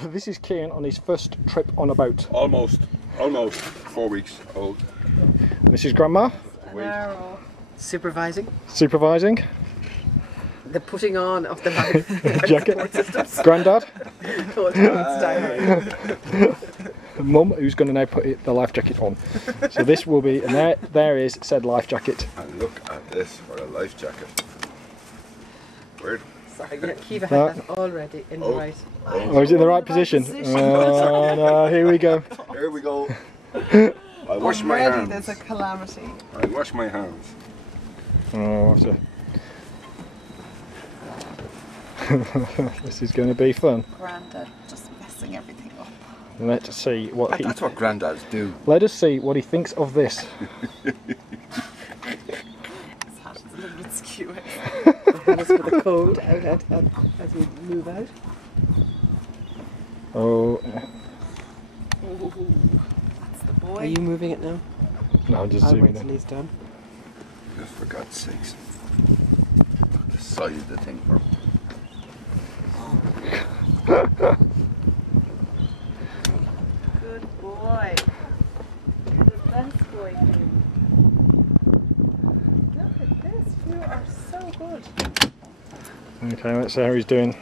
This is Cian on his first trip on a boat. Almost 4 weeks old. This is Grandma. Supervising. Supervising. The putting on of the life Jacket. systems. Granddad. Time. Mum, who's going to now put the life jacket on. So this will be, and there is said life jacket. And look at this for a life jacket. Weird. Sorry, Kiva had that already in the right. Oh, is it in the right position? Oh no, here we go. Here we go. I wash my hands. There's a calamity. I wash my hands. Oh, I'll have to... This is going to be fun. Grandad just messing everything up. Let's see what he... That's what granddads do. Let us see what he thinks of this. His hat is a little bit skew. That is for the code out as we move out. Oh, Ooh, that's the boy. Are you moving it now? no, I'm just I'll zooming wait till in. he's done. Just for God's sakes. Look at the size of the thing for Good boy. You're the best boy, Kim. Look at this. You are so good. Okay, let's see how he's doing.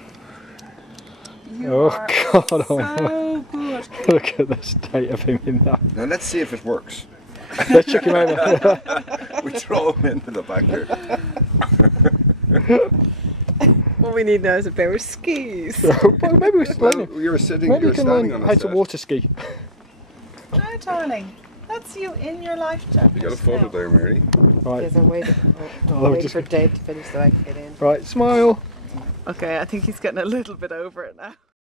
You Oh are God, oh, so good. look at the state of him in that. Now let's see if it works. Let's check him over. We throw him into the back here. What we need now is a pair of skis. Well, maybe we're learning. Well, you were sitting, Maybe you we were can standing learn on how a to set. water ski. No, darling. That's you in your life jacket. You got a photo now. there, Mary. Right, Yes, I'm waiting. Oh, I'm waiting just- for Dave to finish so I can get in. right, smile. Okay, I think he's getting a little bit over it now.